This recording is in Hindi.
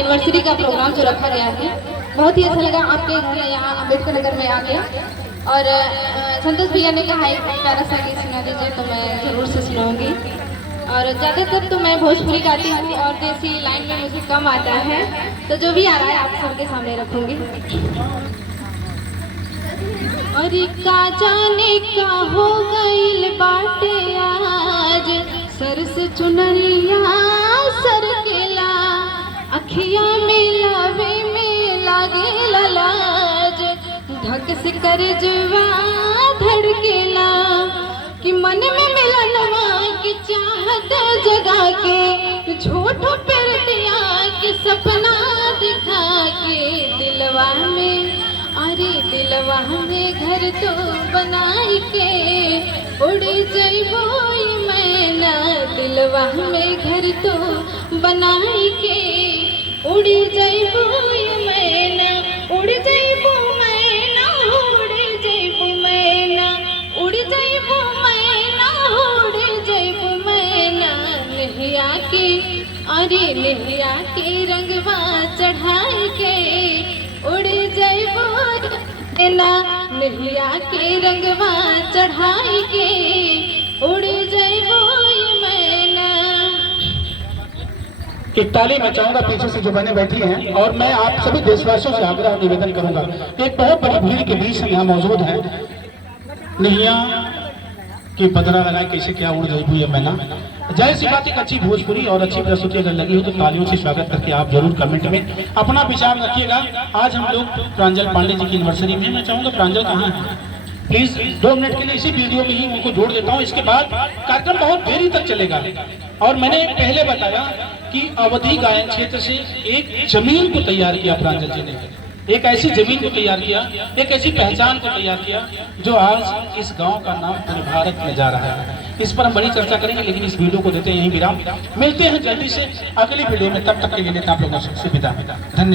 एनिवर्सरी का प्रोग्राम जो रखा गया है, बहुत ही अच्छा लगा आपके घर यहाँ अम्बेडकर नगर में आके। और संतोष भैया ने कहा एक प्यारा सा गीत सुना दीजिए, तो मैं ज़रूर से सुनाऊंगी। और ज़्यादातर तो मैं भोजपुरी गाती हूँ और देसी लाइन में मुझे कम आता है, तो जो भी आ रहा है आप सबके सामने रखूंगी। और का जाने का हो गईल बाटे आज, सर से चुनरिया सर केला, अखिया में लावे में लागे लाज, धक से कर जवा धड़केला, कि मन में मिलनवा की चाहत जगा के, झूठ पर दिया कि सपना दिखा के, दिलवा में अरे दिलवा में घर तो बनाई के, उड़ जइबो मैना, दिलवा में घर तो बनाई के, उड़ जइबो मैना, उड़ जइबो मैना, उड़ जइबो मैना, उड़ जइबो मैना, उड़ जइबो मैना, नहिया के अरे नहिया के रंगवा चढ़ाई के, उड़ जइबो मैना, नहिया के रंगवा चढ़ाई के, उड़ जइबो मैना। एक ताली मैं चाहूंगा पीछे से जो बहनें बैठी हैं, और मैं आप सभी देशवासियों से आग्रह निवेदन करूंगा, एक बहुत बड़ी भीड़ के बीच में यहाँ मौजूद है, नहिया कि बदरा लगाए कैसे क्या उड़ जाए ये मैना। जाहिर सी बात, एक अच्छी भोजपुरी और अच्छी प्रस्तुति अगर लगी हो तो तालियों से स्वागत करके आप जरूर कमेंट में अपना विचार रखिएगा। आज हम लोग प्रांजल पांडे जी की एनिवर्सरी में, मैं चाहूंगा प्रांजल कहाँ है, प्लीज 2 मिनट के लिए इसी वीडियो में ही उनको जोड़ देता हूँ। इसके बाद कार्यक्रम बहुत देरी तक चलेगा। और मैंने पहले बताया कि अवधि गायन क्षेत्र से एक जमीन को तैयार किया प्रांजल जी ने, एक ऐसी जमीन को तैयार किया, एक ऐसी पहचान को तैयार किया जो आज इस गांव का नाम पूरे भारत में जा रहा है। इस पर हम बड़ी चर्चा करेंगे, लेकिन इस वीडियो को देते हैं यहीं विराम। मिलते हैं जल्दी से अगली वीडियो में, तब तक के लिए लेता आप लोगों से विदा। धन्यवाद।